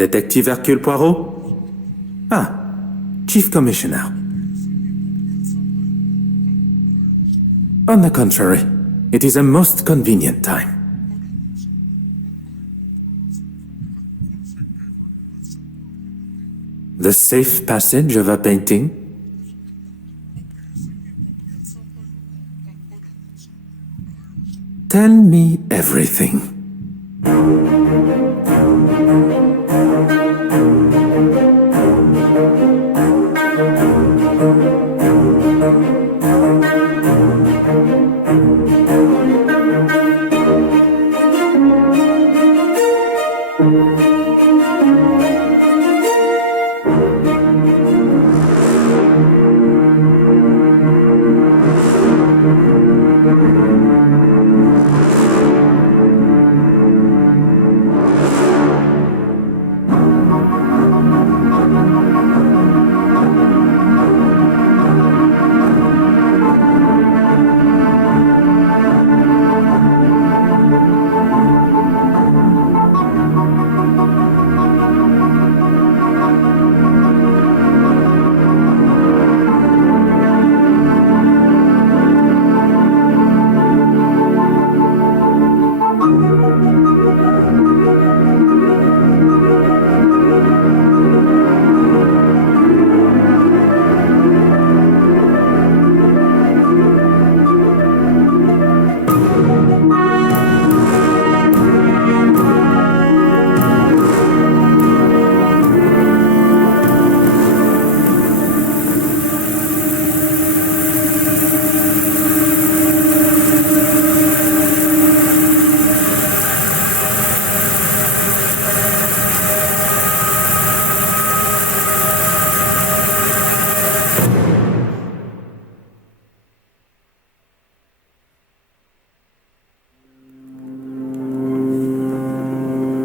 Detective Hercule Poirot? Ah, Chief Commissioner. On the contrary, it is a most convenient time. The safe passage of a painting? Tell me everything.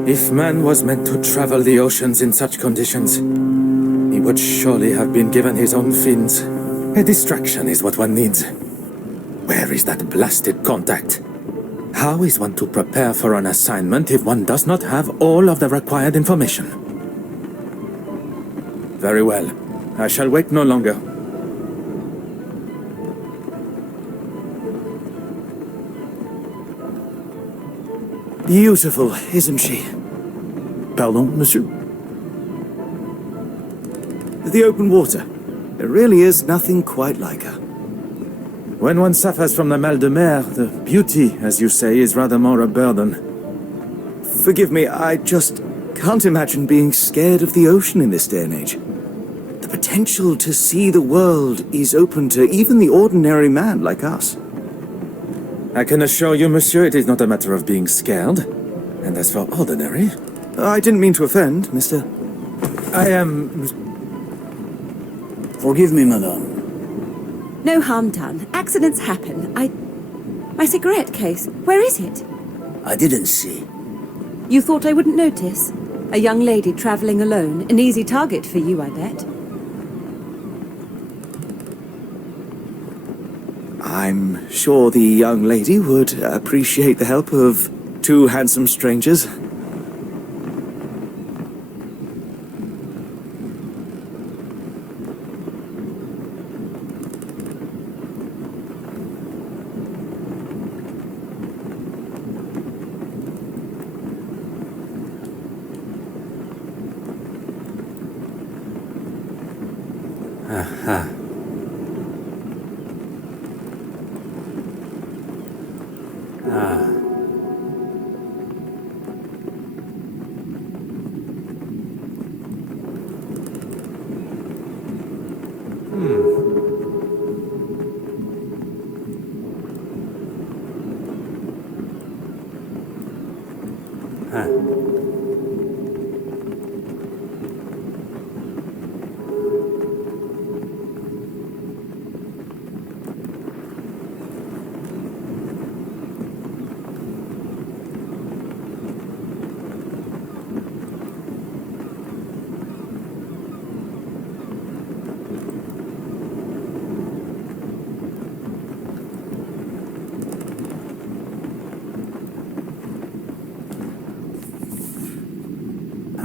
If man was meant to travel the oceans in such conditions, he would surely have been given his own fins. A distraction is what one needs. Where is that blasted contact? How is one to prepare for an assignment if one does not have all of the required information? Very well. I shall wait no longer. Beautiful, isn't she? Pardon, monsieur? The open water. There really is nothing quite like her. When one suffers from the mal de mer, the beauty, as you say, is rather more a burden. Forgive me, I just can't imagine being scared of the ocean in this day and age. The potential to see the world is open to even the ordinary man like us. I can assure you, monsieur, it is not a matter of being scared. And as for ordinary... I didn't mean to offend, mister. I am... Forgive me, madame. No harm done. Accidents happen. My cigarette case, where is it? I didn't see. You thought I wouldn't notice? A young lady traveling alone. An easy target for you, I bet. I'm sure the young lady would appreciate the help of two handsome strangers. Aha. Ah.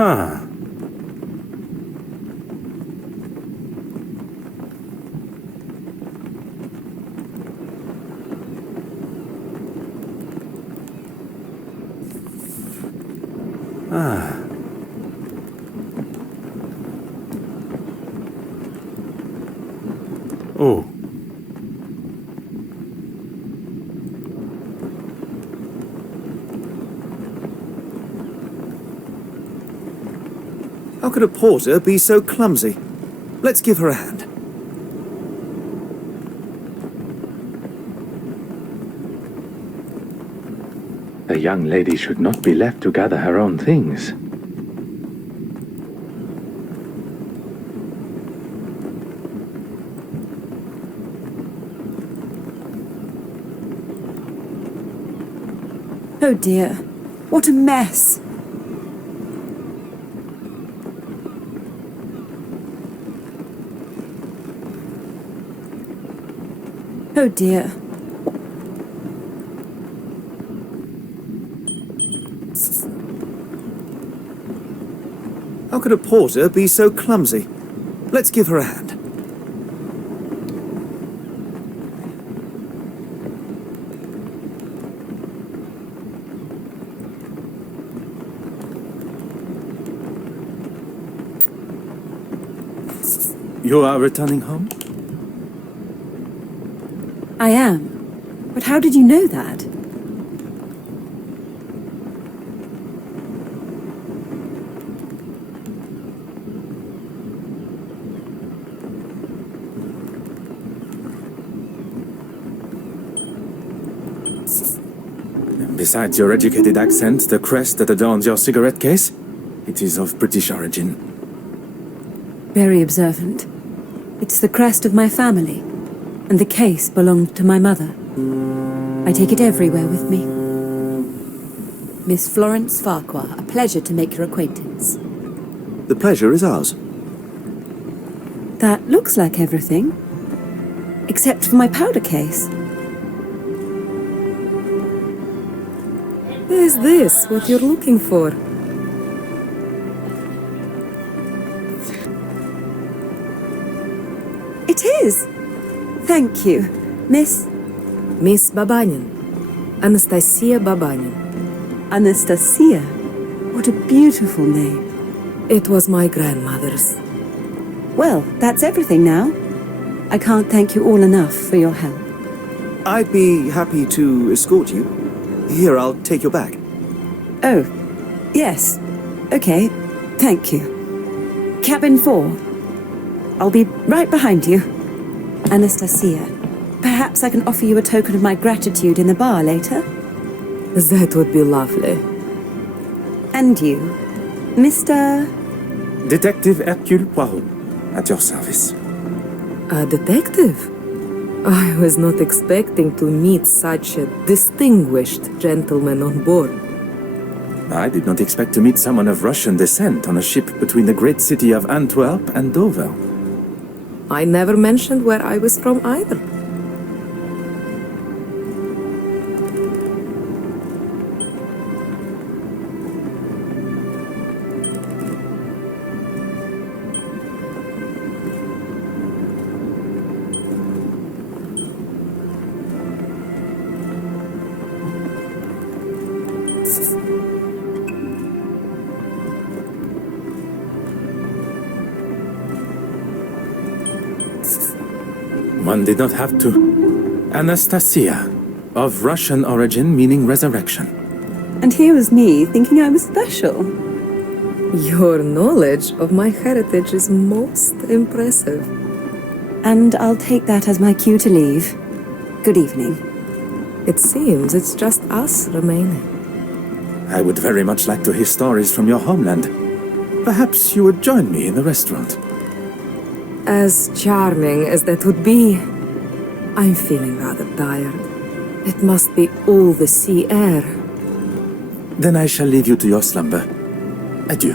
Huh. Oh. How could a porter be so clumsy? Let's give her a hand. A young lady should not be left to gather her own things. Oh dear, what a mess. Oh dear. How could a porter be so clumsy? Let's give her a hand. You are returning home? I am. But how did you know that? Besides your educated accent, the crest that adorns your cigarette case, it is of British origin. Very observant. It's the crest of my family, and the case belonged to my mother. I take it everywhere with me. Miss Florence Farquhar, a pleasure to make your acquaintance. The pleasure is ours. That looks like everything, except for my powder case. Is this what you're looking for? It is! Thank you, Miss Miss Babanin. Anastasia Babanin. Anastasia. What a beautiful name. It was my grandmother's. Well, that's everything now. I can't thank you all enough for your help. I'd be happy to escort you. Here, I'll take your bag. Oh, yes. Okay, thank you. Cabin 4. I'll be right behind you. Anastasia, perhaps I can offer you a token of my gratitude in the bar later? That would be lovely. And you, Mr. Detective Hercule Poirot, at your service. A detective? I was not expecting to meet such a distinguished gentleman on board. I did not expect to meet someone of Russian descent on a ship between the great city of Antwerp and Dover. I never mentioned where I was from either. One did not have to. Anastasia, of Russian origin meaning resurrection. And here was me thinking I was special. Your knowledge of my heritage is most impressive. And I'll take that as my cue to leave. Good evening. It seems it's just us remaining. I would very much like to hear stories from your homeland. Perhaps you would join me in the restaurant. As charming as that would be, I'm feeling rather tired. It must be all the sea air. Then I shall leave you to your slumber. Adieu.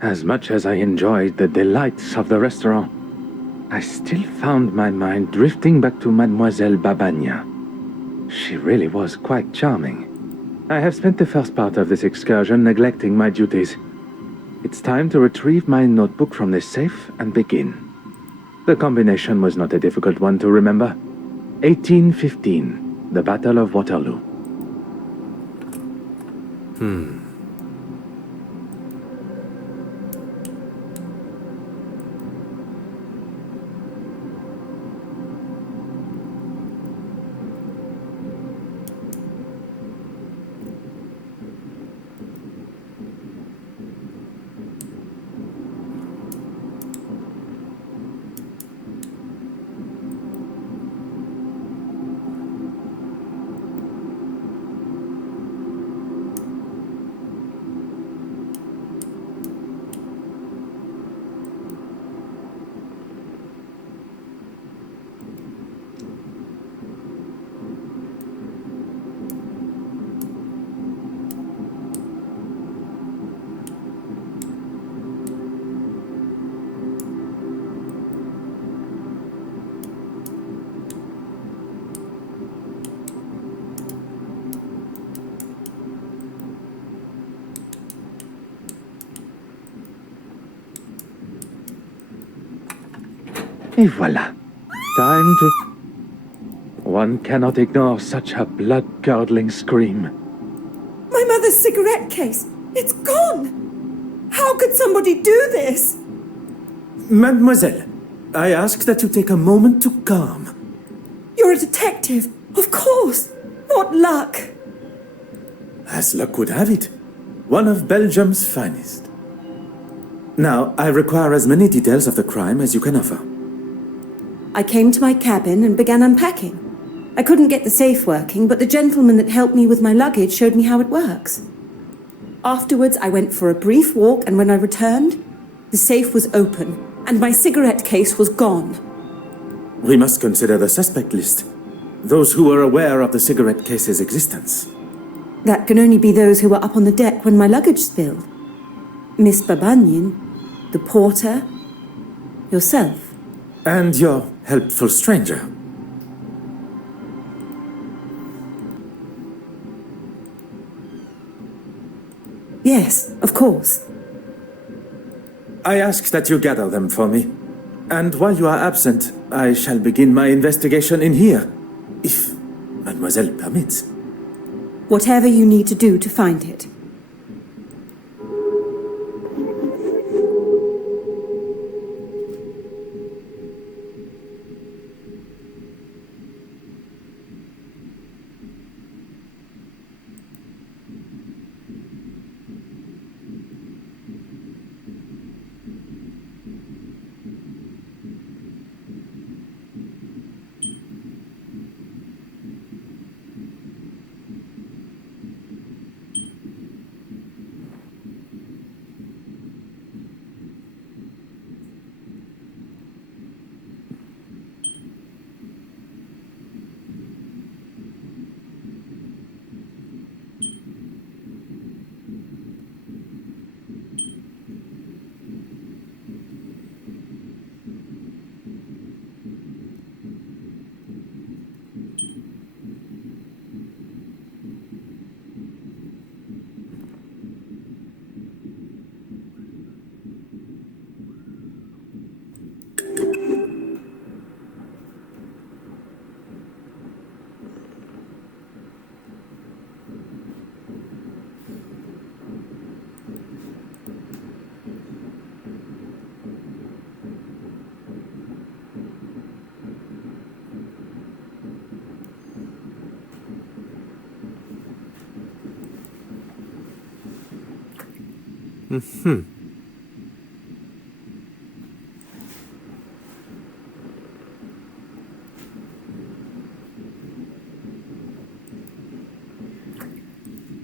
As much as I enjoyed the delights of the restaurant, I still found my mind drifting back to Mademoiselle Babagna. She really was quite charming. I have spent the first part of this excursion neglecting my duties. It's time to retrieve my notebook from the safe and begin. The combination was not a difficult one to remember. 1815, the Battle of Waterloo. Et voilà. Time to... One cannot ignore such a blood-curdling scream. My mother's cigarette case! It's gone! How could somebody do this? Mademoiselle, I ask that you take a moment to calm. You're a detective, of course! What luck! As luck would have it, one of Belgium's finest. Now, I require as many details of the crime as you can offer. I came to my cabin and began unpacking. I couldn't get the safe working, but the gentleman that helped me with my luggage showed me how it works. Afterwards, I went for a brief walk, and when I returned, the safe was open, and my cigarette case was gone. We must consider the suspect list. Those who were aware of the cigarette case's existence. That can only be those who were up on the deck when my luggage spilled. Miss Babanyin, the porter, yourself. And your helpful stranger. Yes, of course. I ask that you gather them for me. And while you are absent, I shall begin my investigation in here, if Mademoiselle permits. Whatever you need to do to find it.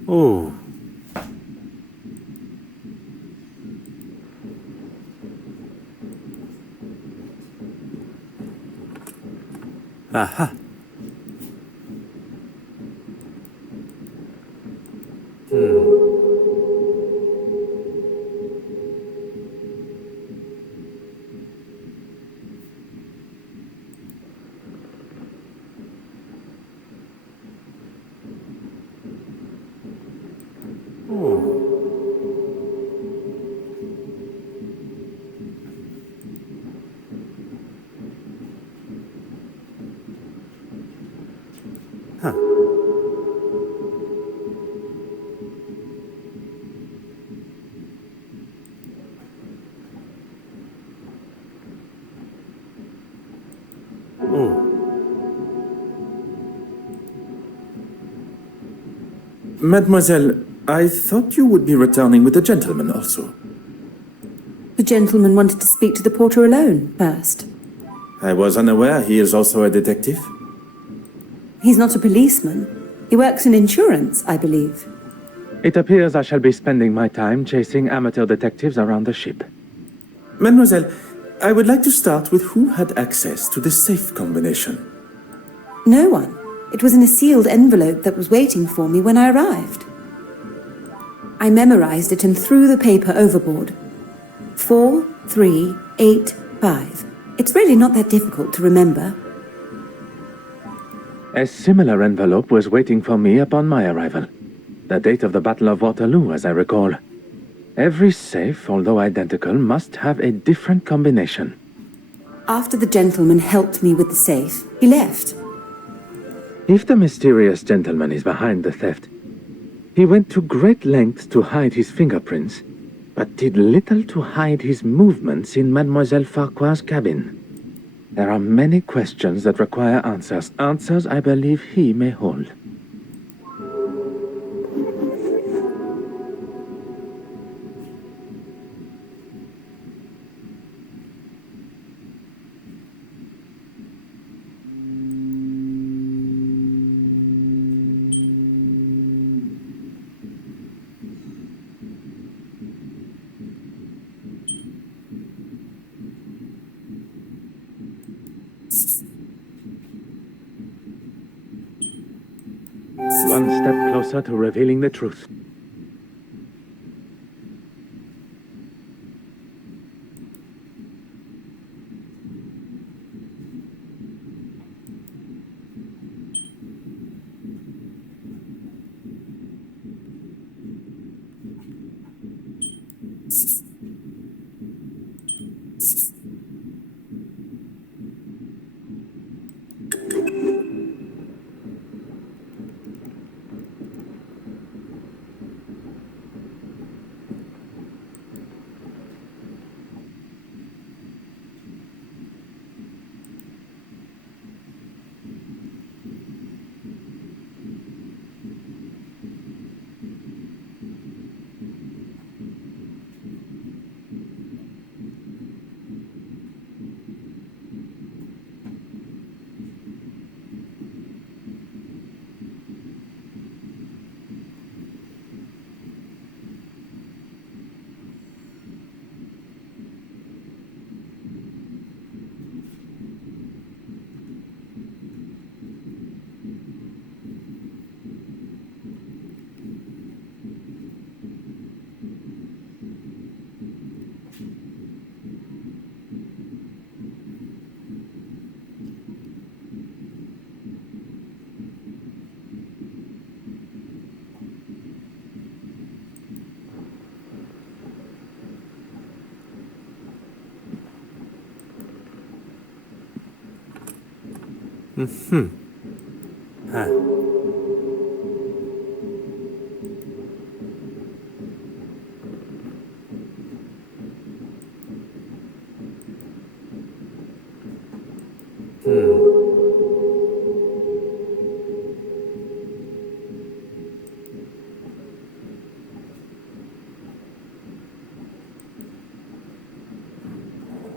Oh. Aha. Mademoiselle, I thought you would be returning with a gentleman also. The gentleman wanted to speak to the porter alone first. I was unaware he is also a detective. He's not a policeman. He works in insurance, I believe. It appears I shall be spending my time chasing amateur detectives around the ship. Mademoiselle, I would like to start with who had access to the safe combination. No one. It was in a sealed envelope that was waiting for me when I arrived. I memorized it and threw the paper overboard. 4385. It's really not that difficult to remember. A similar envelope was waiting for me upon my arrival. The date of the Battle of Waterloo, as I recall. Every safe, although identical, must have a different combination. After the gentleman helped me with the safe, he left. If the mysterious gentleman is behind the theft, he went to great lengths to hide his fingerprints, but did little to hide his movements in Mademoiselle Farquhar's cabin. There are many questions that require answers, answers I believe he may hold. One step closer to revealing the truth.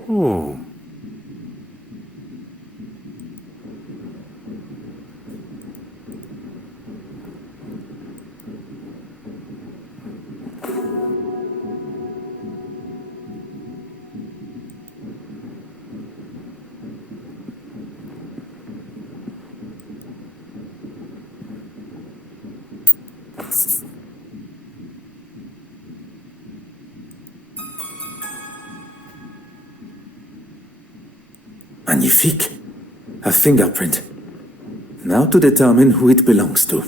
Oh. Magnifique. A fingerprint. Now to determine who it belongs to.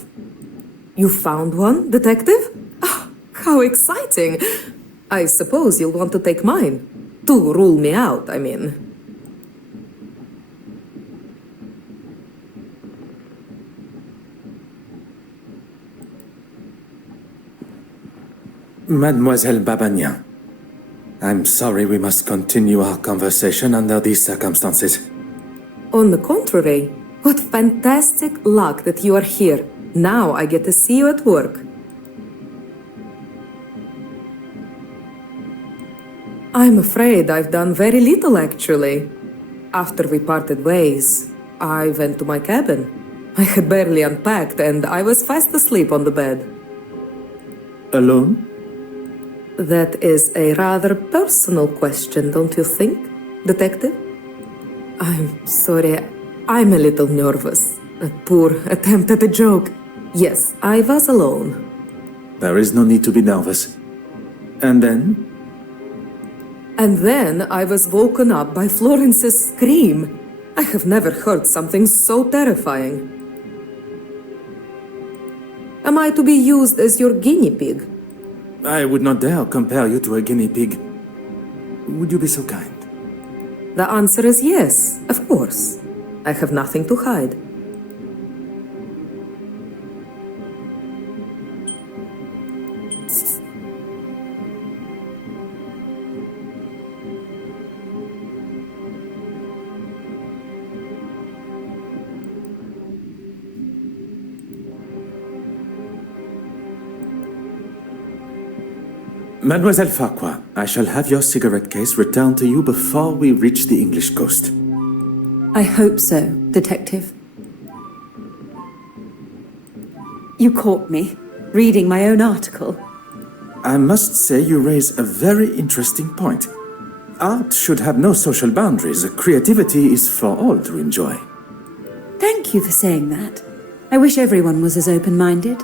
You found one, detective? Ah, how exciting! I suppose you'll want to take mine. To rule me out, I mean. Mademoiselle Babagnan, I'm sorry we must continue our conversation under these circumstances. On the contrary, what fantastic luck that you are here. Now I get to see you at work. I'm afraid I've done very little, actually. After we parted ways, I went to my cabin. I had barely unpacked and I was fast asleep on the bed. Alone? That is a rather personal question, don't you think, Detective? I'm sorry, I'm a little nervous. A poor attempt at a joke. Yes, I was alone. There is no need to be nervous. And then? And then I was woken up by Florence's scream. I have never heard something so terrifying. Am I to be used as your guinea pig? I would not dare compare you to a guinea pig. Would you be so kind? The answer is yes, of course. I have nothing to hide. Mademoiselle Farquhar, I shall have your cigarette case returned to you before we reach the English coast. I hope so, Detective. You caught me, reading my own article. I must say you raise a very interesting point. Art should have no social boundaries. Creativity is for all to enjoy. Thank you for saying that. I wish everyone was as open-minded.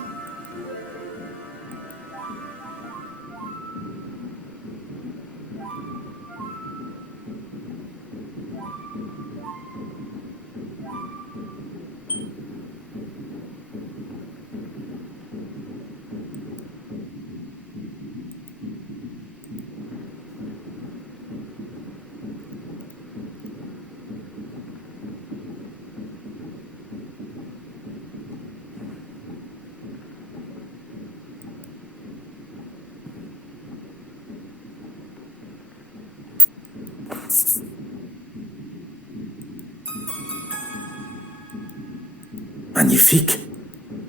Magnifique.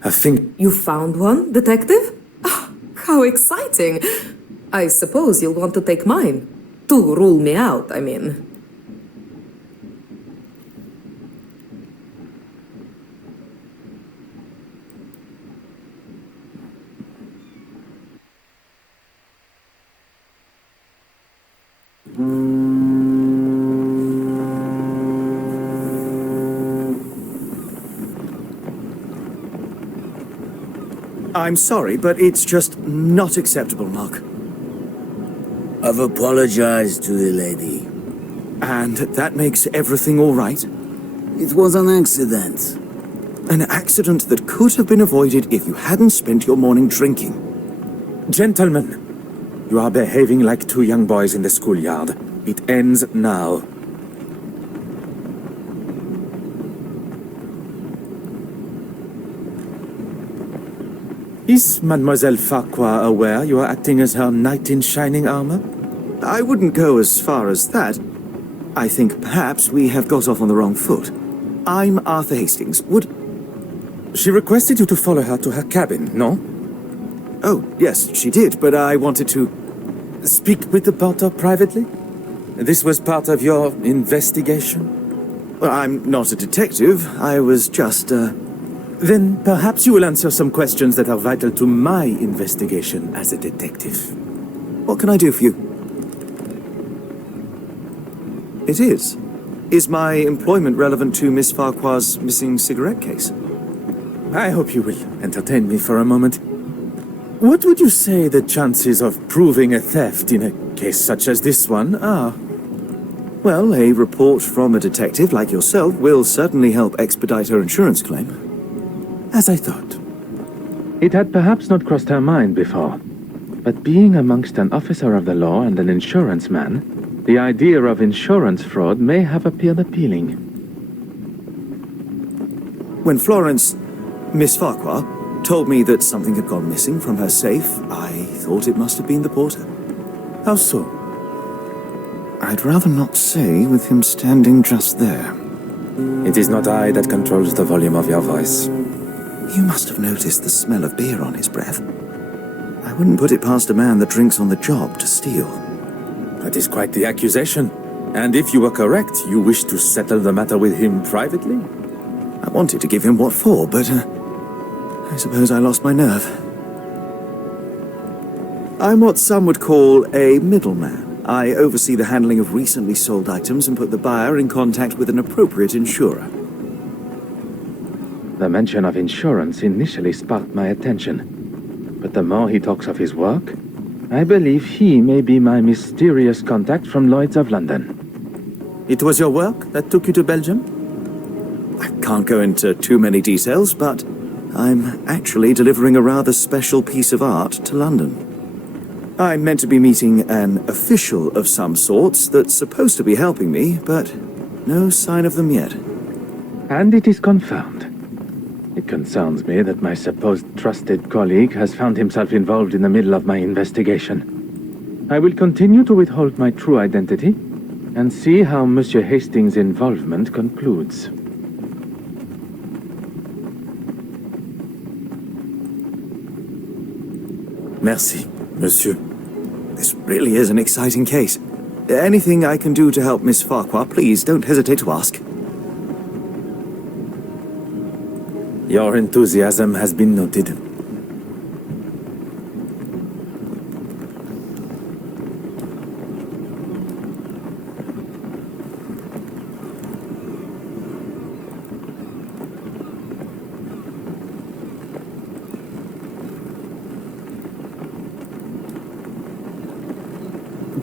I think... You found one, Detective? Oh, how exciting! I suppose you'll want to take mine. To rule me out, I mean. I'm sorry, but it's just not acceptable, Mark. I've apologized to the lady. And that makes everything all right? It was an accident. An accident that could have been avoided if you hadn't spent your morning drinking. Gentlemen, you are behaving like two young boys in the schoolyard. It ends now. Is Mademoiselle Farquhar aware you are acting as her knight in shining armor? I wouldn't go as far as that. I think perhaps we have got off on the wrong foot. I'm Arthur Hastings. She requested you to follow her to her cabin, no? Oh, yes, she did, but I wanted to... Speak with the porter privately? This was part of your investigation? Well, I'm not a detective. I was just, Then perhaps you will answer some questions that are vital to my investigation as a detective. What can I do for you? It is. Is my employment relevant to Miss Farquhar's missing cigarette case? I hope you will entertain me for a moment. What would you say the chances of proving a theft in a case such as this one are? Well, a report from a detective like yourself will certainly help expedite her insurance claim. As I thought. It had perhaps not crossed her mind before, but being amongst an officer of the law and an insurance man, the idea of insurance fraud may have appeared appealing. When Florence, Miss Farquhar, told me that something had gone missing from her safe. I thought it must have been the porter. How so? I'd rather not say with him standing just there. It is not I that controls the volume of your voice. You must have noticed the smell of beer on his breath. I wouldn't put it past a man that drinks on the job to steal. That is quite the accusation. And if you were correct, you wish to settle the matter with him privately? I wanted to give him what for, but I suppose I lost my nerve. I'm what some would call a middleman. I oversee the handling of recently sold items and put the buyer in contact with an appropriate insurer. The mention of insurance initially sparked my attention. But the more he talks of his work, I believe he may be my mysterious contact from Lloyd's of London. It was your work that took you to Belgium? I can't go into too many details, but I'm actually delivering a rather special piece of art to London. I'm meant to be meeting an official of some sorts that's supposed to be helping me, but no sign of them yet. And it is confirmed. It concerns me that my supposed trusted colleague has found himself involved in the middle of my investigation. I will continue to withhold my true identity and see how Monsieur Hastings' involvement concludes. Merci, monsieur. This really is an exciting case. Anything I can do to help Miss Farquhar, please don't hesitate to ask. Your enthusiasm has been noted.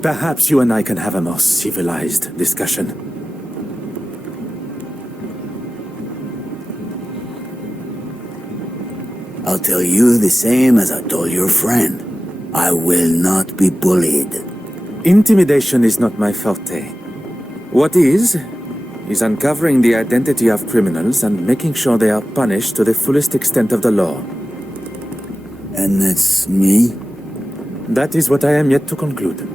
Perhaps you and I can have a more civilized discussion. I'll tell you the same as I told your friend. I will not be bullied. Intimidation is not my forte. What is uncovering the identity of criminals and making sure they are punished to the fullest extent of the law. And that's me? That is what I am yet to conclude.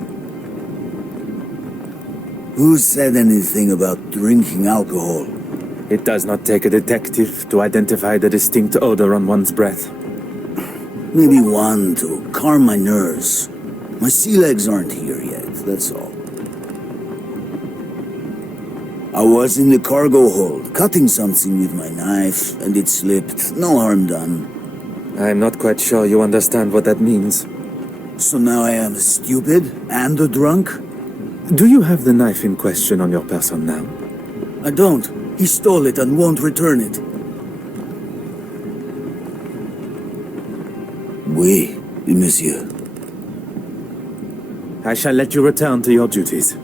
Who said anything about drinking alcohol? It does not take a detective to identify the distinct odor on one's breath. Maybe one to calm my nerves. My sea legs aren't here yet, that's all. I was in the cargo hold, cutting something with my knife, and it slipped. No harm done. I'm not quite sure you understand what that means. So now I am stupid and a drunk? Do you have the knife in question on your person now? I don't. He stole it and won't return it. Oui, monsieur. I shall let you return to your duties.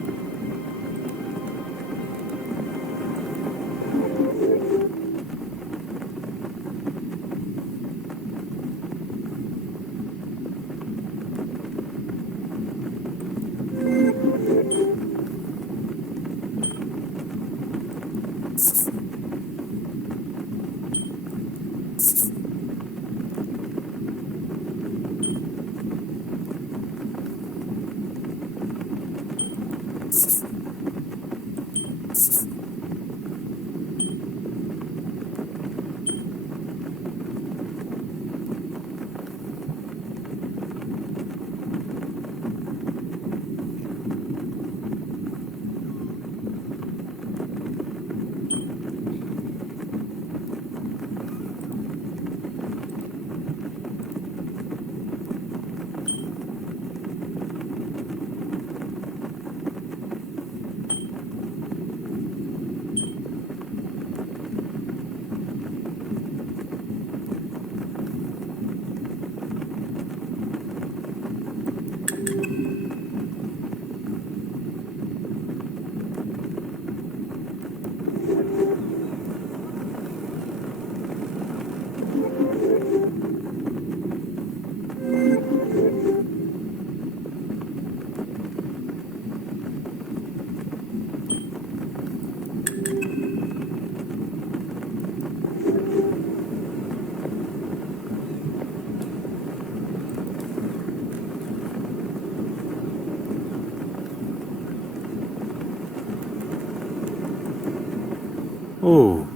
Oh.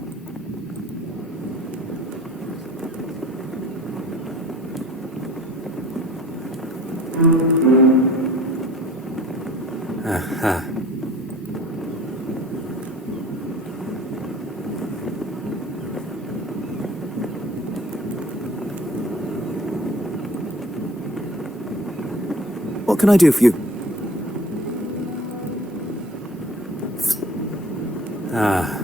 Aha. What can I do for you? Ah.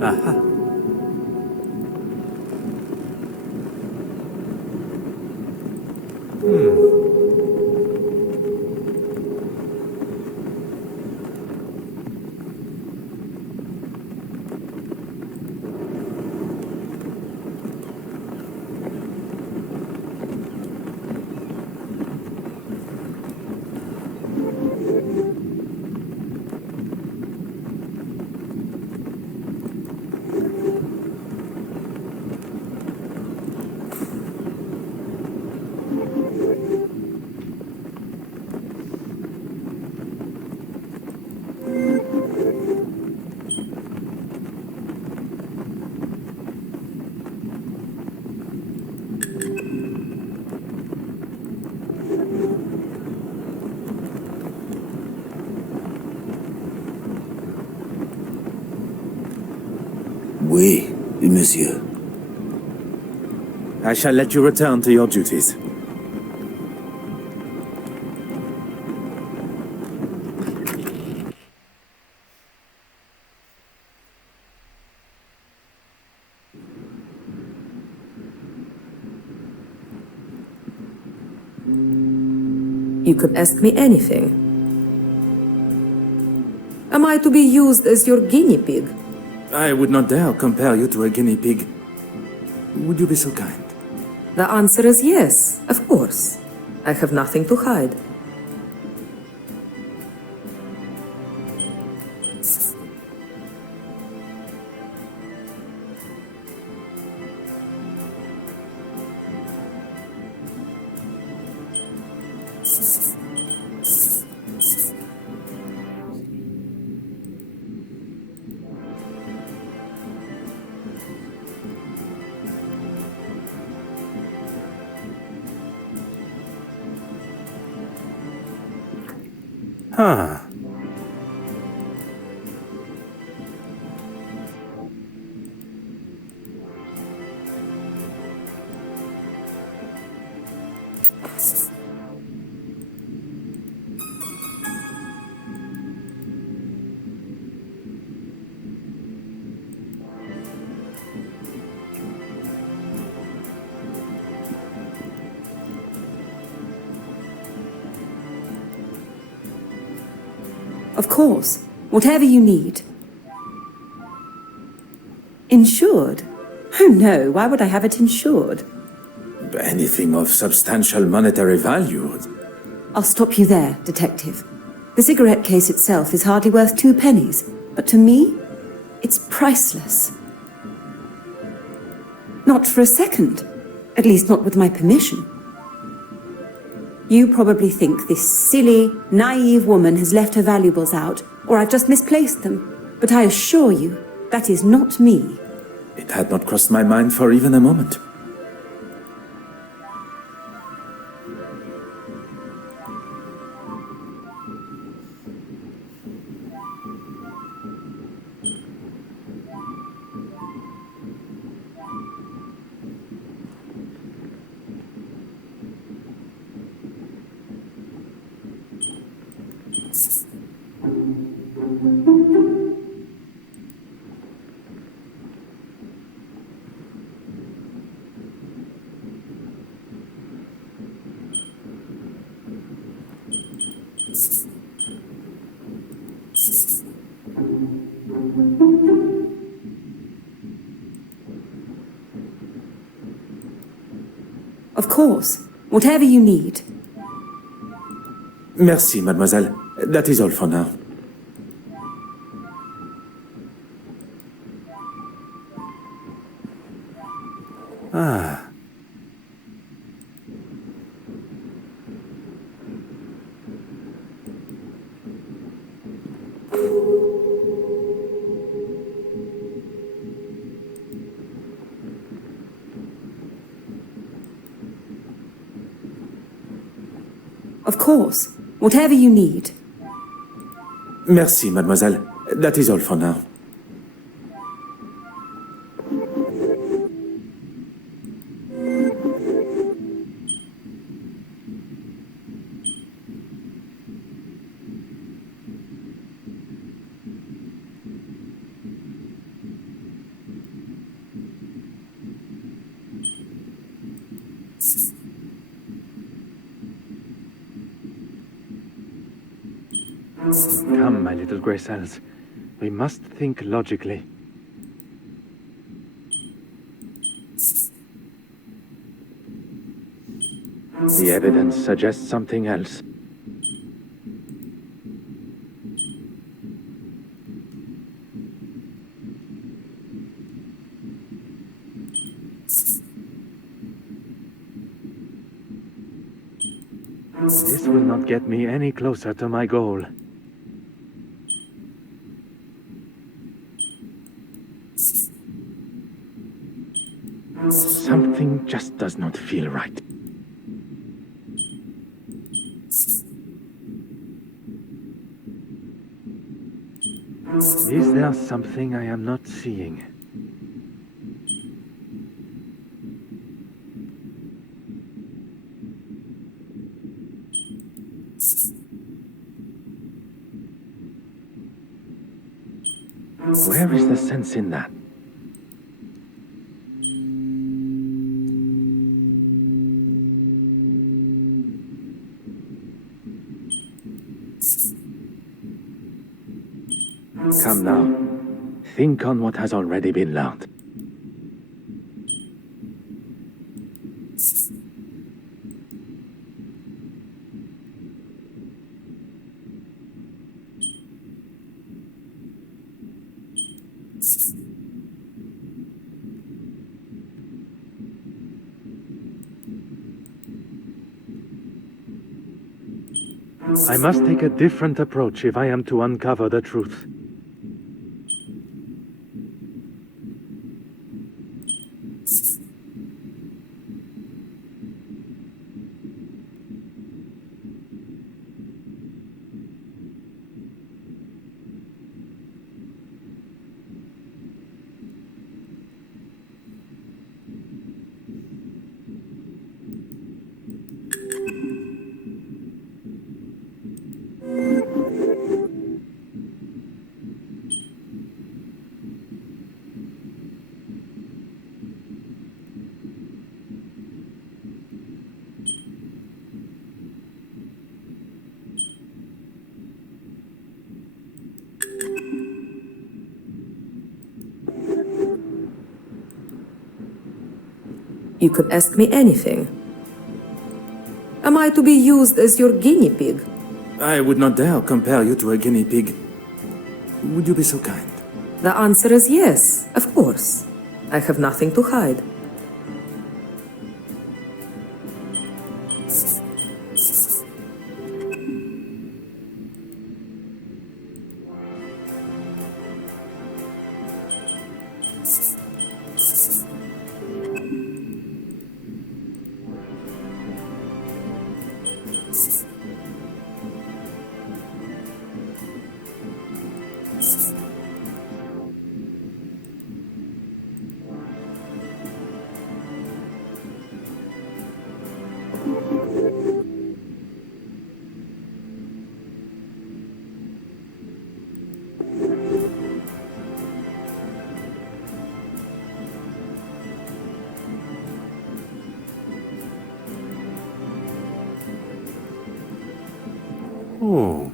Aha. Oui, monsieur. I shall let you return to your duties. You could ask me anything. Am I to be used as your guinea pig? I would not dare compare you to a guinea pig. Would you be so kind? The answer is yes, of course. I have nothing to hide. Huh. Of course, whatever you need. Insured? Oh no, why would I have it insured? Anything of substantial monetary value. I'll stop you there, Detective. The cigarette case itself is hardly worth 2 pennies, but to me, it's priceless. Not for a second. At least not with my permission. You probably think this silly, naive woman has left her valuables out, or I've just misplaced them. But I assure you, that is not me. It had not crossed my mind for even a moment. Of course, whatever you need. Merci, mademoiselle. That is all for now. course. Whatever you need. Merci, mademoiselle. That is all for now. Come, my little grey cells. We must think logically. The evidence suggests something else. This will not get me any closer to my goal. Something just does not feel right. Is there something I am not seeing? Where is the sense in that? Come now. Think on what has already been learned. I must take a different approach if I am to uncover the truth. You could ask me anything. Am I to be used as your guinea pig? I would not dare compare you to a guinea pig. Would you be so kind? The answer is yes, of course. I have nothing to hide. Oh.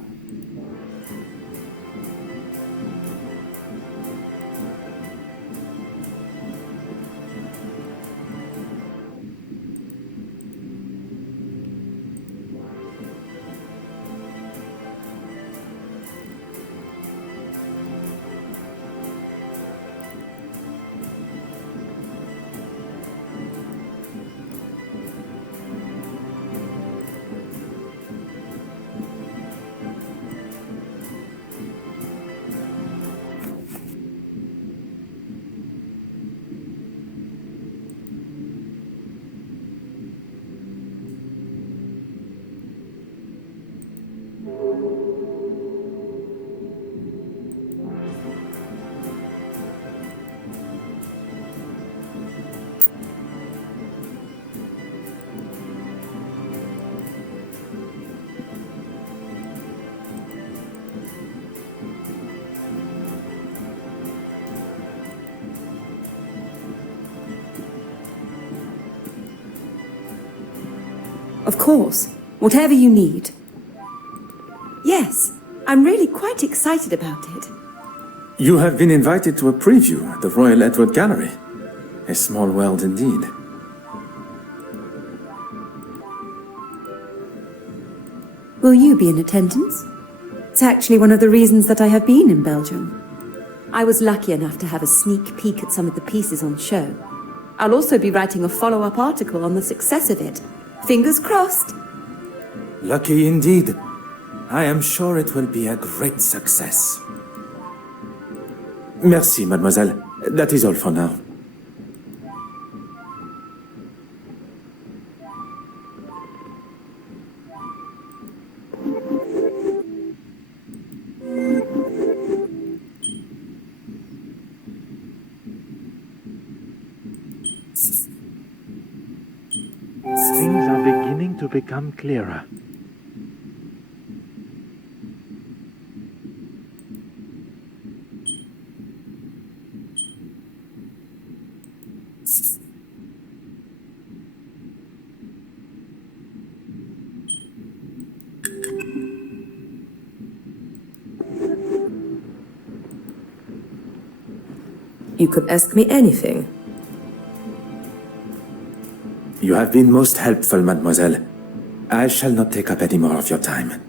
Of course. Whatever you need. Yes, I'm really quite excited about it. You have been invited to a preview at the Royal Edward Gallery. A small world indeed. Will you be in attendance? It's actually one of the reasons that I have been in Belgium. I was lucky enough to have a sneak peek at some of the pieces on show. I'll also be writing a follow-up article on the success of it. Fingers crossed. Lucky indeed. I am sure it will be a great success. Merci, mademoiselle. That is all for now. Things are beginning to become clearer. You could ask me anything. You have been most helpful, mademoiselle. I shall not take up any more of your time.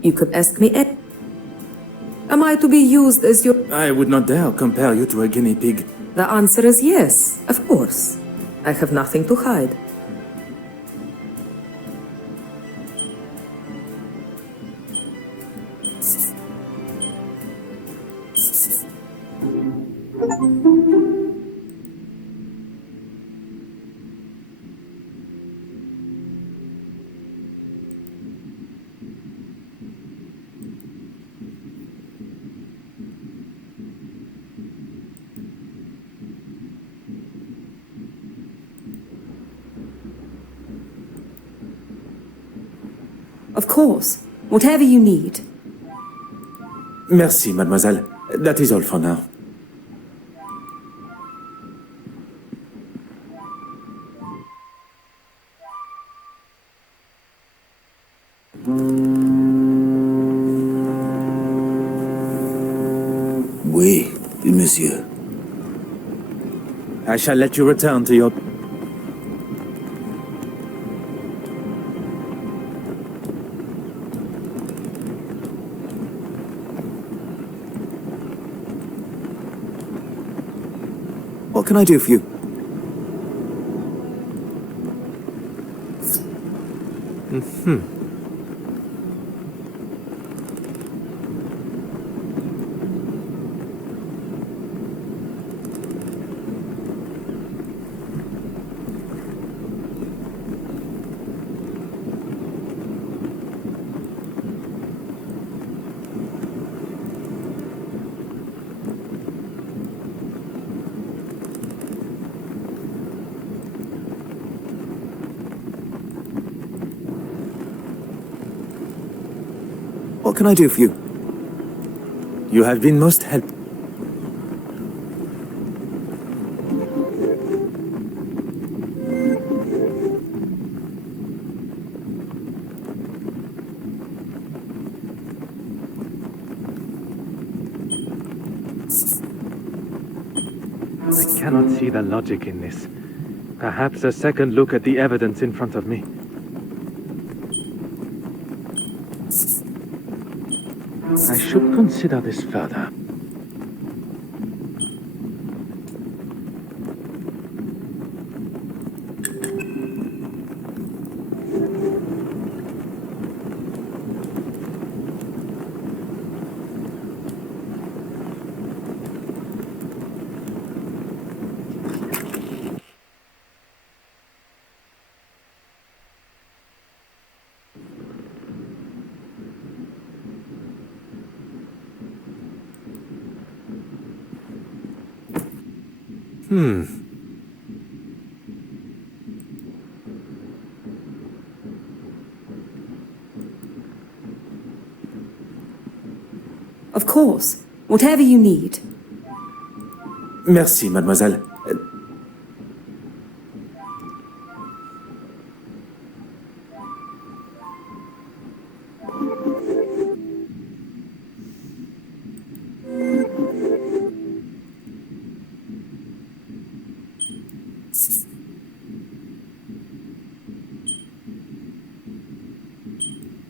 You could ask me Am I to be used as your... I would not dare compare you to a guinea pig. The answer is yes, of course. I have nothing to hide. Of course. Whatever you need. Merci, mademoiselle. That is all for now. Oui, monsieur. I shall let you return to your... What can I do for you? What can I do for you? You have been most helpful. I cannot see the logic in this. Perhaps a second look at the evidence in front of me. I should consider this further. Of course. Whatever you need. Merci, mademoiselle.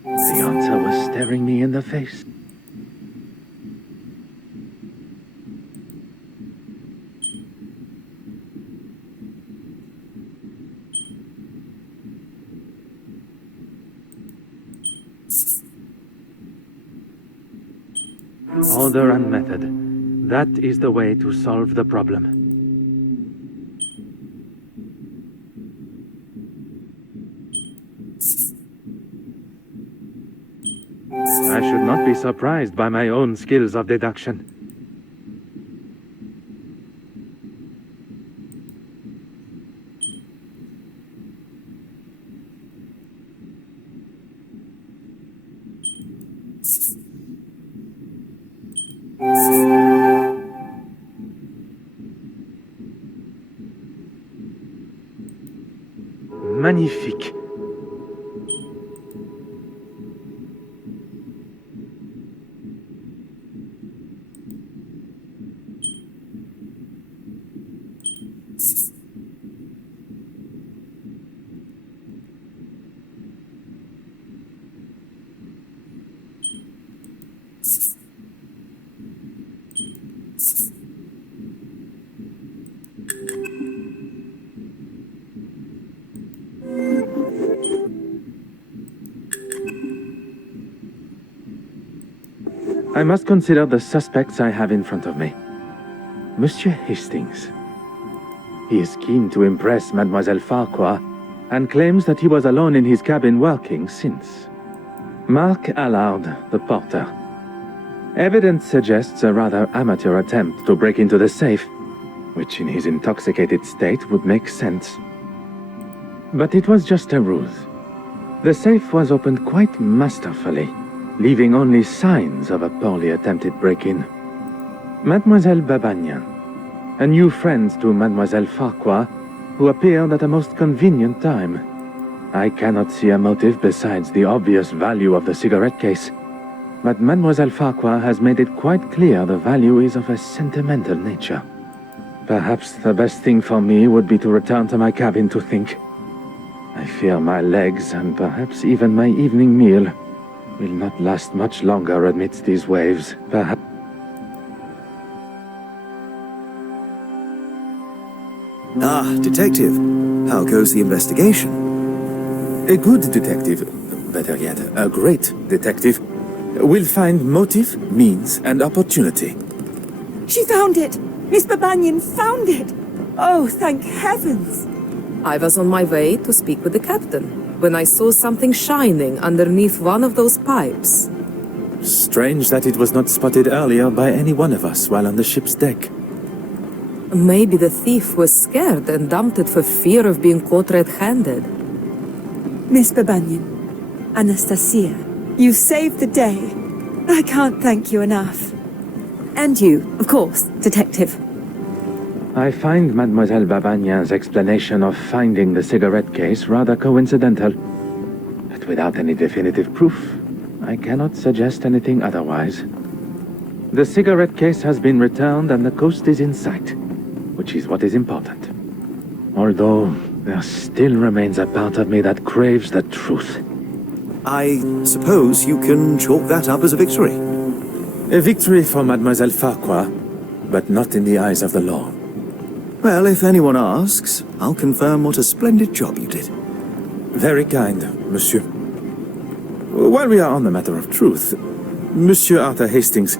The answer was staring me in the face. Order and method. That is the way to solve the problem. I should not be surprised by my own skills of deduction. Magnifique. I must consider the suspects I have in front of me. Monsieur Hastings. He is keen to impress Mademoiselle Farquhar, and claims that he was alone in his cabin working since. Mark Allard, the porter. Evidence suggests a rather amateur attempt to break into the safe, which in his intoxicated state would make sense. But it was just a ruse. The safe was opened quite masterfully, leaving only signs of a poorly attempted break-in. Mademoiselle Babagnan, a new friend to Mademoiselle Farquhar, who appeared at a most convenient time. I cannot see a motive besides the obvious value of the cigarette case, but Mademoiselle Farquhar has made it quite clear the value is of a sentimental nature. Perhaps the best thing for me would be to return to my cabin to think. I fear my legs, and perhaps even my evening meal, will not last much longer amidst these waves. Perhaps... Ah, detective. How goes the investigation? A good detective, better yet, a great detective, will find motive, means, and opportunity. She found it! Miss Babagnan found it! Oh, thank heavens! I was on my way to speak with the captain when I saw something shining underneath one of those pipes. Strange that it was not spotted earlier by any one of us while on the ship's deck. Maybe the thief was scared and dumped it for fear of being caught red-handed. Miss Babagnan, Anastasia, you saved the day. I can't thank you enough. And you, of course, detective. I find Mademoiselle Babagnan's explanation of finding the cigarette case rather coincidental. But without any definitive proof, I cannot suggest anything otherwise. The cigarette case has been returned and the coast is in sight, which is what is important. Although, there still remains a part of me that craves the truth. I suppose you can chalk that up as a victory. A victory for Mademoiselle Farquhar, but not in the eyes of the law. Well, if anyone asks, I'll confirm what a splendid job you did. Very kind, monsieur. While we are on the matter of truth, Monsieur Arthur Hastings,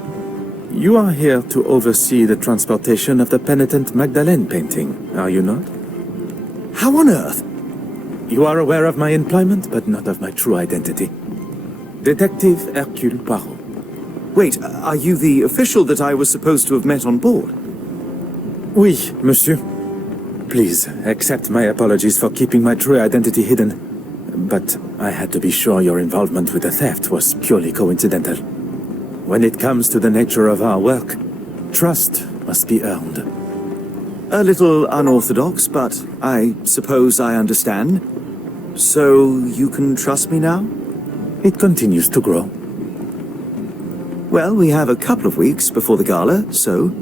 you are here to oversee the transportation of the penitent Magdalene painting, are you not? How on earth? You are aware of my employment, but not of my true identity. Detective Hercule Poirot. Wait, are you the official that I was supposed to have met on board? Oui, monsieur. Please, accept my apologies for keeping my true identity hidden. But I had to be sure your involvement with the theft was purely coincidental. When it comes to the nature of our work, trust must be earned. A little unorthodox, but I suppose I understand. So you can trust me now? It continues to grow. Well, we have a couple of weeks before the gala, so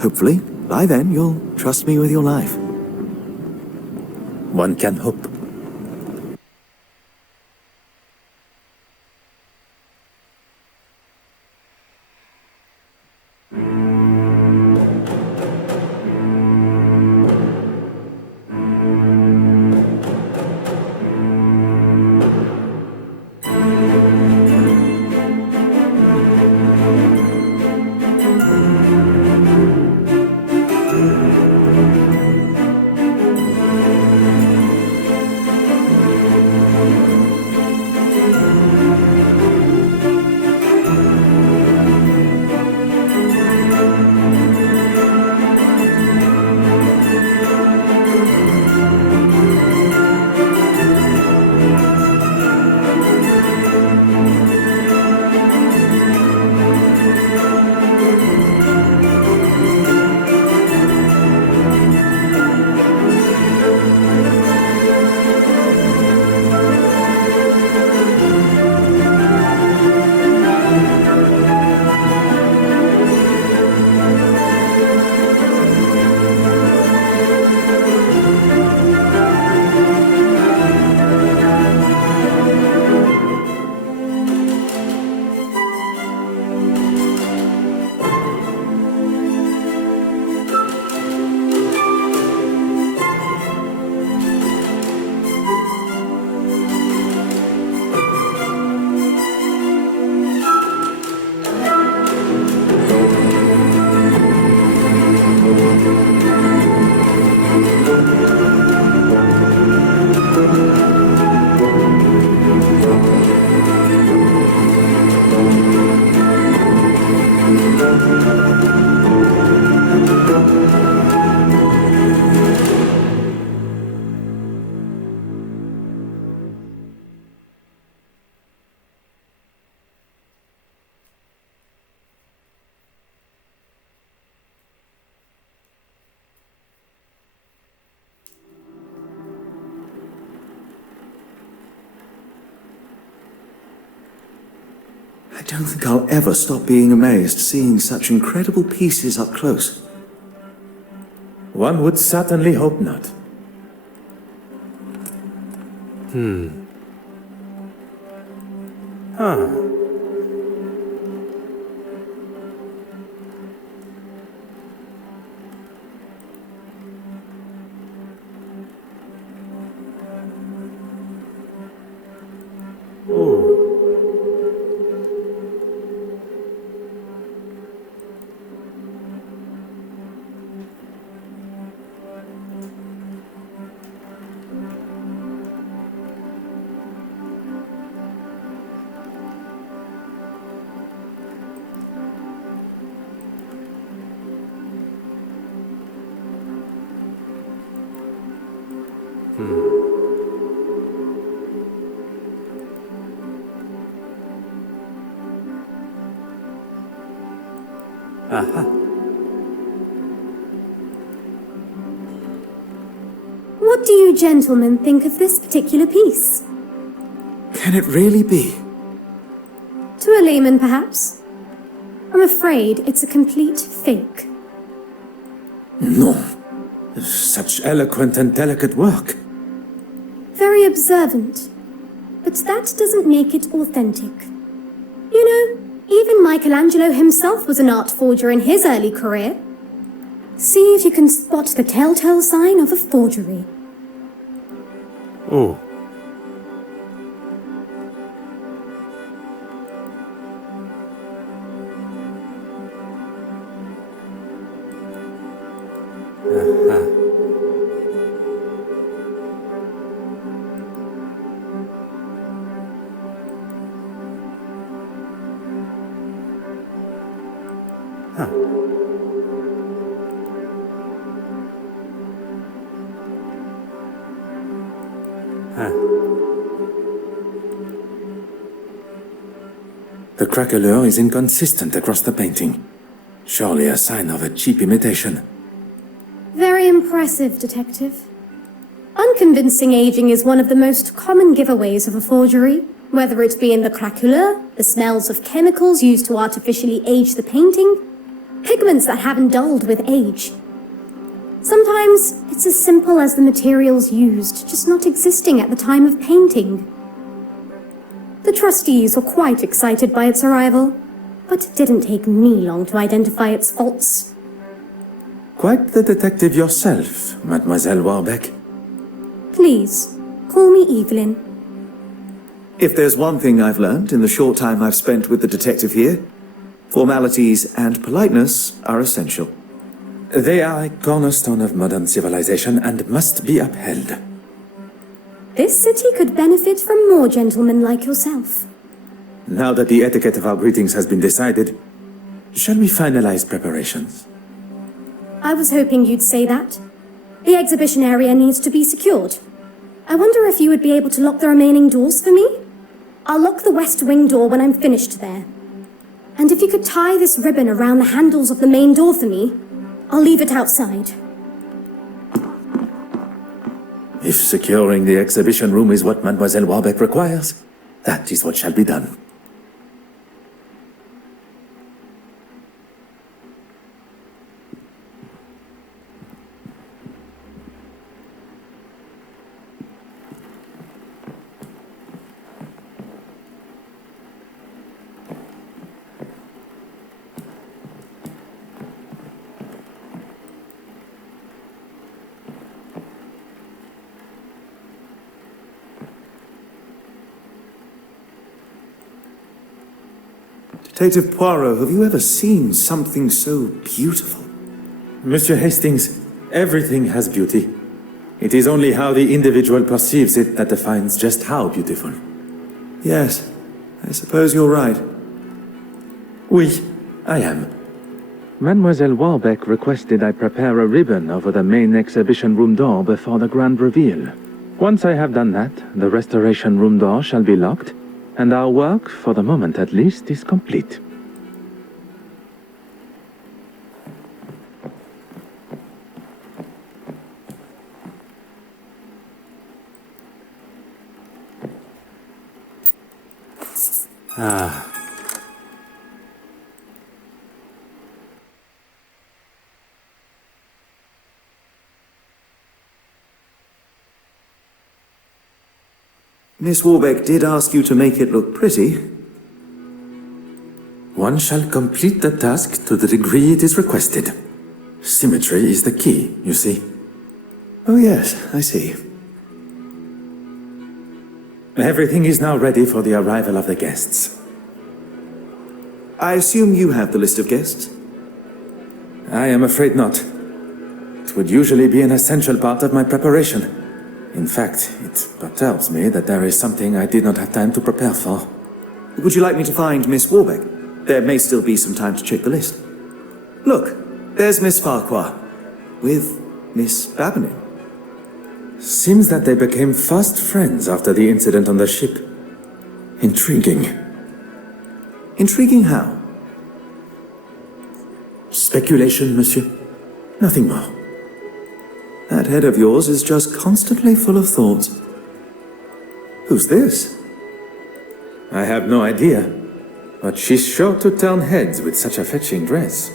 hopefully by then you'll trust me with your life. One can hope. I don't think I'll ever stop being amazed seeing such incredible pieces up close. One would certainly hope not. What do you gentlemen think of this particular piece? Can it really be? To a layman, perhaps. I'm afraid it's a complete fake. No. Such eloquent and delicate work. Very observant. But that doesn't make it authentic. You know, even Michelangelo himself was an art forger in his early career. See if you can spot the telltale sign of a forgery. Oh. The craquelure is inconsistent across the painting. Surely a sign of a cheap imitation. Very impressive, Detective. Unconvincing aging is one of the most common giveaways of a forgery, whether it be in the craquelure, the smells of chemicals used to artificially age the painting, pigments that haven't dulled with age. Sometimes it's as simple as the materials used just not existing at the time of painting. The trustees were quite excited by its arrival, but it didn't take me long to identify its faults. Quite the detective yourself, Mademoiselle Warbeck. Please, call me Evelyn. If there's one thing I've learned in the short time I've spent with the detective here, formalities and politeness are essential. They are a cornerstone of modern civilization and must be upheld. This city could benefit from more gentlemen like yourself. Now that the etiquette of our greetings has been decided, shall we finalize preparations? I was hoping you'd say that. The exhibition area needs to be secured. I wonder if you would be able to lock the remaining doors for me? I'll lock the west wing door when I'm finished there. And if you could tie this ribbon around the handles of the main door for me, I'll leave it outside. If securing the exhibition room is what Mademoiselle Warbeck requires, that is what shall be done. Detective Poirot, have you ever seen something so beautiful? Monsieur Hastings, everything has beauty. It is only how the individual perceives it that defines just how beautiful. Yes, I suppose you're right. Oui, I am. Mademoiselle Warbeck requested I prepare a ribbon over the main exhibition room door before the grand reveal. Once I have done that, the restoration room door shall be locked, and our work, for the moment at least, is complete. Miss Warbeck did ask you to make it look pretty. One shall complete the task to the degree it is requested. Symmetry is the key, you see. Oh yes, I see. Everything is now ready for the arrival of the guests. I assume you have the list of guests? I am afraid not. It would usually be an essential part of my preparation. In fact, it perturbs me that there is something I did not have time to prepare for. Would you like me to find Miss Warbeck? There may still be some time to check the list. Look, there's Miss Farquhar, with Miss Babonin. Seems that they became fast friends after the incident on the ship. Intriguing. Intriguing how? Speculation, monsieur. Nothing more. That head of yours is just constantly full of thoughts. Who's this? I have no idea, but she's sure to turn heads with such a fetching dress.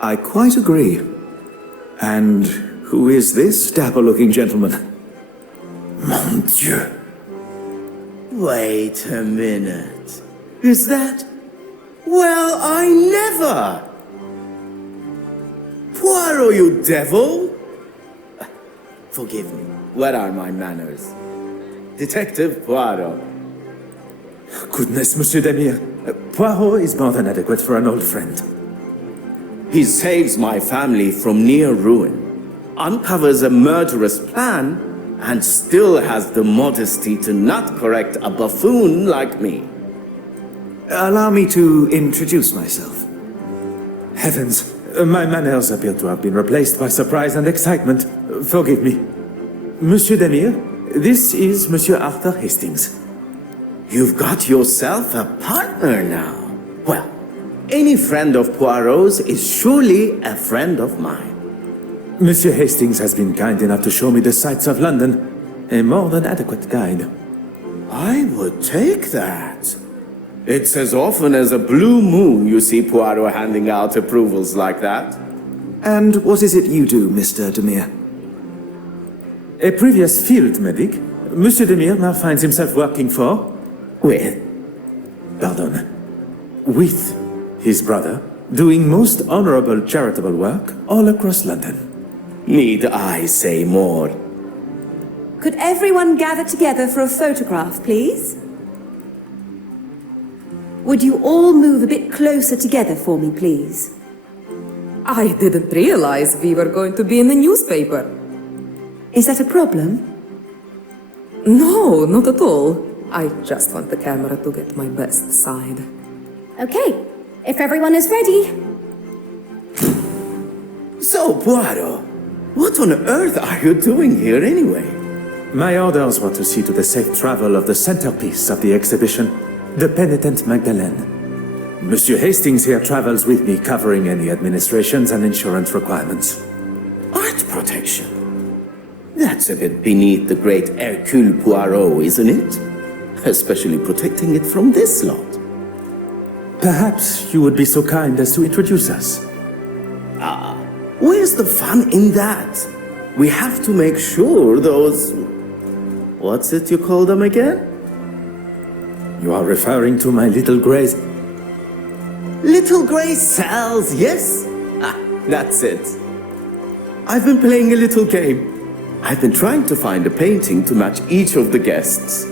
I quite agree. And who is this dapper-looking gentleman? Mon Dieu. Wait a minute. Is that... Well, I never! Poirot, you devil! Forgive me. Where are my manners? Detective Poirot. Goodness, Monsieur Demire. Poirot is more than adequate for an old friend. He saves my family from near ruin, uncovers a murderous plan, and still has the modesty to not correct a buffoon like me. Allow me to introduce myself. Heavens, my manners appear to have been replaced by surprise and excitement. Forgive me. Monsieur Demire, This is Monsieur Arthur Hastings. You've got yourself a partner now. Well, any friend of Poirot's is surely a friend of mine. Monsieur Hastings has been kind enough to show me the sights of London. A more than adequate guide. I would take that. It's as often as a blue moon you see Poirot handing out approvals like that. And what is it you do, Mr. Demire? A previous field medic, Monsieur Demire now finds himself working for... with his brother, doing most honorable charitable work all across London. Need I say more? Could everyone gather together for a photograph, please? Would you all move a bit closer together for me, please? I didn't realize we were going to be in the newspaper. Is that a problem? No, not at all. I just want the camera to get my best side. Okay, if everyone is ready. So, Poirot, what on earth are you doing here anyway? My orders were to see to the safe travel of the centerpiece of the exhibition, the penitent Magdalene. Monsieur Hastings here travels with me, covering any administrations and insurance requirements. Art protection? That's a bit beneath the great Hercule Poirot, isn't it? Especially protecting it from this lot. Perhaps you would be so kind as to introduce us. Where's the fun in that? We have to make sure those... What's it you call them again? You are referring to my little grays. Little grey cells, yes? That's it. I've been playing a little game. I've been trying to find a painting to match each of the guests.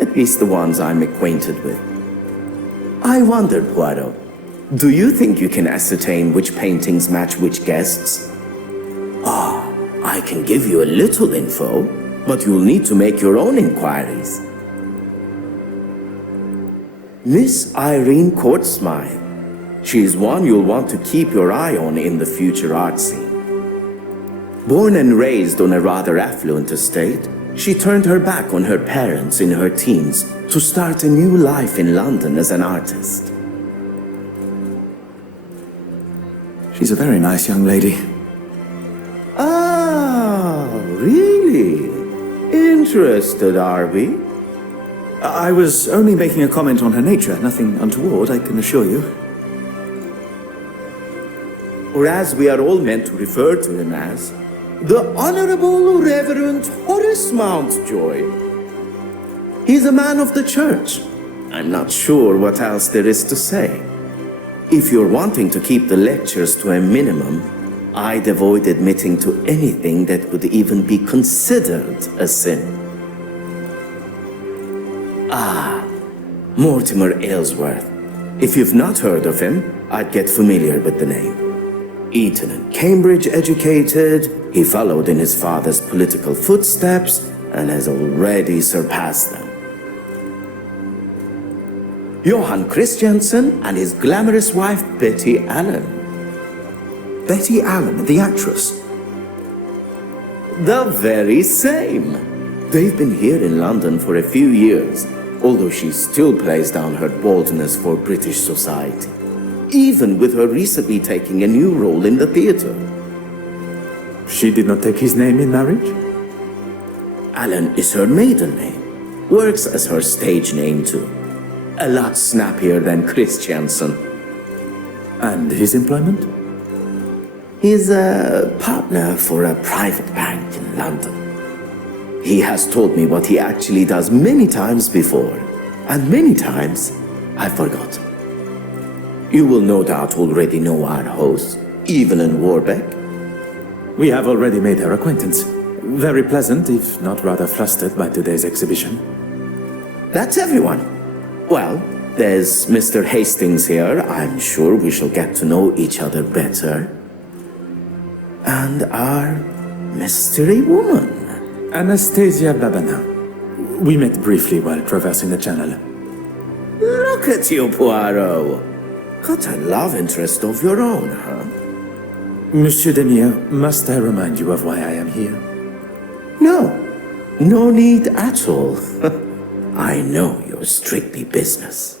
At least the ones I'm acquainted with. I wonder, Poirot, do you think you can ascertain which paintings match which guests? I can give you a little info, but you'll need to make your own inquiries. Miss Irene Courtsmile. She's one you'll want to keep your eye on in the future art scene. Born and raised on a rather affluent estate, she turned her back on her parents in her teens to start a new life in London as an artist. She's a very nice young lady. Ah, really? Interested, are we? I was only making a comment on her nature, nothing untoward, I can assure you. Or as we are all meant to refer to him as, the Honorable Reverend Horace Mountjoy. He's a man of the church. I'm not sure what else there is to say. If you're wanting to keep the lectures to a minimum, I'd avoid admitting to anything that could even be considered a sin. Mortimer Aylesworth. If you've not heard of him, I'd get familiar with the name. Eton and Cambridge educated, he followed in his father's political footsteps and has already surpassed them. Johann Christiansen and his glamorous wife Betty Allen. Betty Allen, the actress. The very same. They've been here in London for a few years, although she still plays down her boldness for British society, even with her recently taking a new role in the theatre. She did not take his name in marriage? Allen is her maiden name. Works as her stage name too. A lot snappier than Christiansen. And his employment? He's a partner for a private bank in London. He has told me what he actually does many times before, and many times I've forgotten. You will no doubt already know our host, Evelyn Warbeck. We have already made her acquaintance. Very pleasant, if not rather flustered by today's exhibition. That's everyone. Well, there's Mr. Hastings here. I'm sure we shall get to know each other better. And our mystery woman. Anastasia Babana. We met briefly while traversing the channel. Look at you, Poirot. Got a love interest of your own, huh? Monsieur Demire, must I remind you of why I am here? No. No need at all. I know you're strictly business.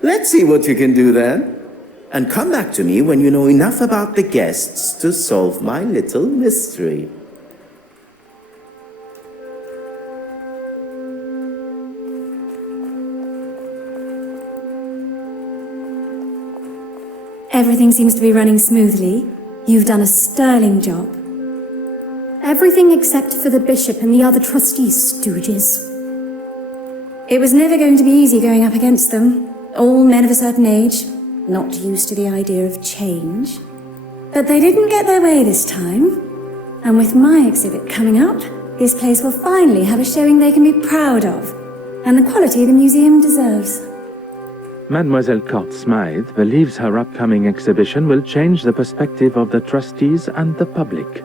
Let's see what you can do then. And come back to me when you know enough about the guests to solve my little mystery. Everything seems to be running smoothly. You've done a sterling job. Everything except for the bishop and the other trustees, stooges. It was never going to be easy going up against them. All men of a certain age, not used to the idea of change. But they didn't get their way this time. And with my exhibit coming up, this place will finally have a showing they can be proud of, and the quality the museum deserves. Mademoiselle Court Smythe believes her upcoming exhibition will change the perspective of the trustees and the public.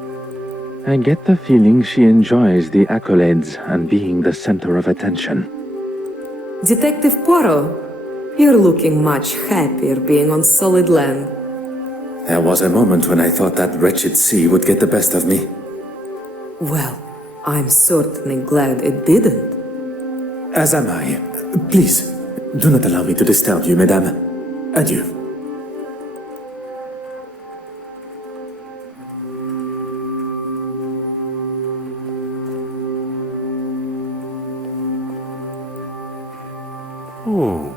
I get the feeling she enjoys the accolades and being the center of attention. Detective Poirot, you're looking much happier being on solid land. There was a moment when I thought that wretched sea would get the best of me. Well, I'm certainly glad it didn't. As am I. Please, do not allow me to disturb you, mesdames. Adieu. Oh.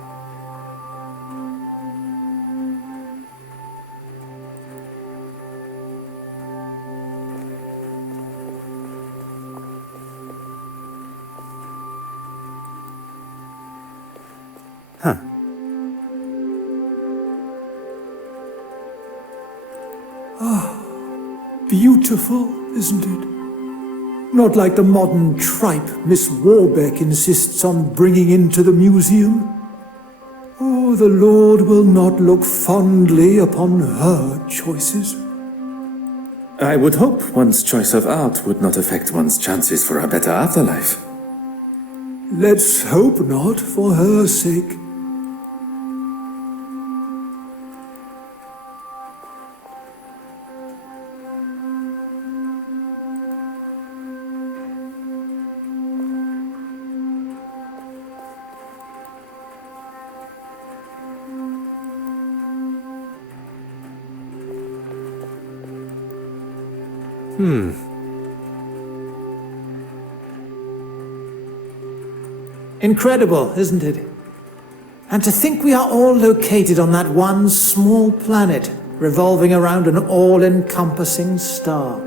Huh. Beautiful, isn't it? Not like the modern tripe Miss Warbeck insists on bringing into the museum. Oh, the Lord will not look fondly upon her choices. I would hope one's choice of art would not affect one's chances for a better afterlife. Let's hope not, for her sake. Incredible, isn't it? And to think we are all located on that one small planet, revolving around an all-encompassing star.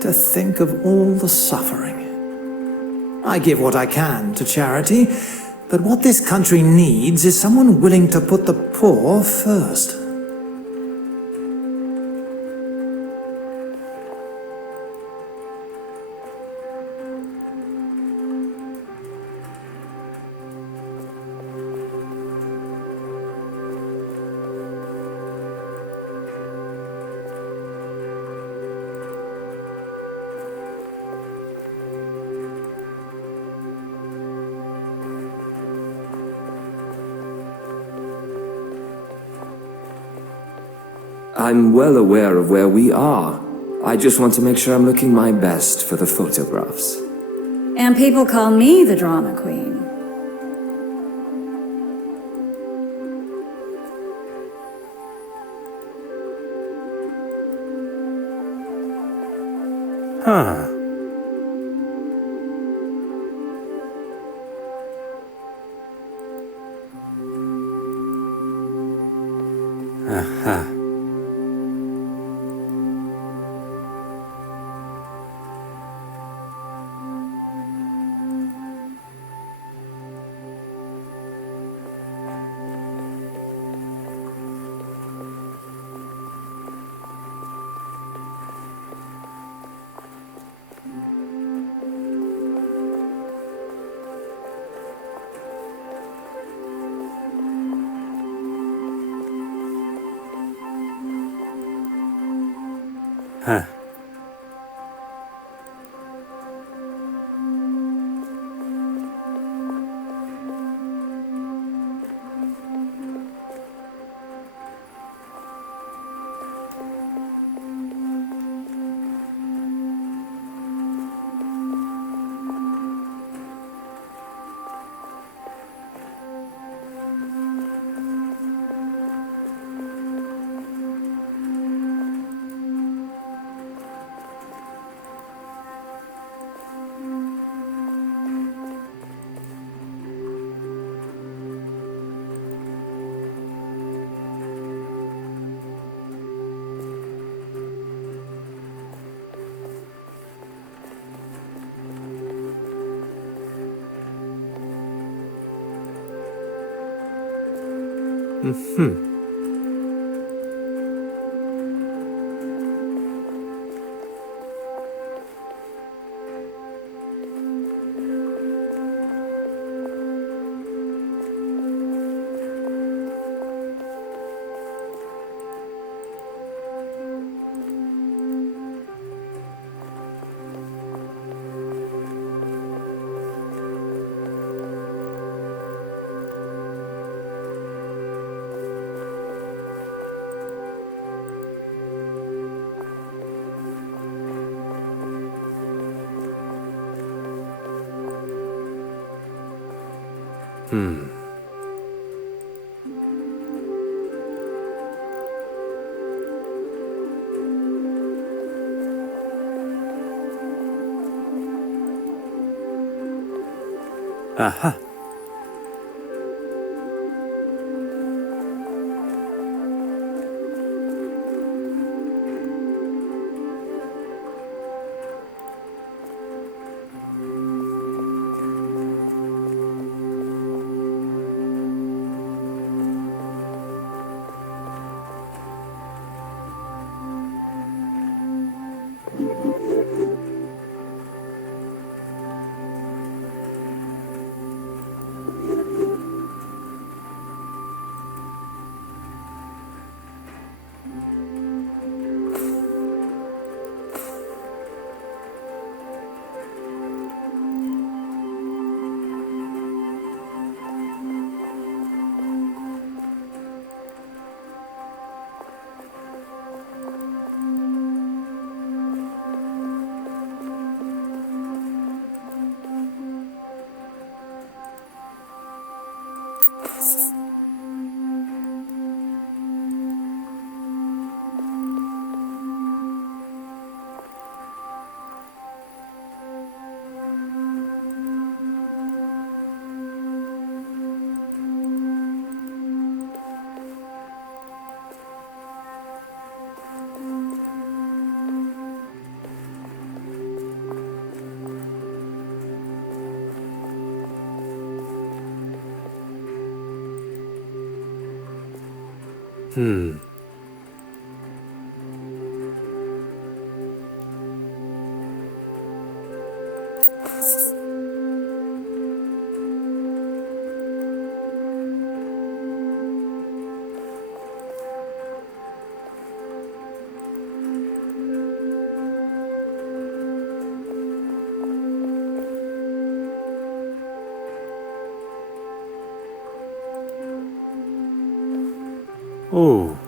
To think of all the suffering. I give what I can to charity, but what this country needs is someone willing to put the poor first. I'm well aware of where we are. I just want to make sure I'm looking my best for the photographs. And people call me the drama queen. Huh. Aha. Huh. Aha. Oh.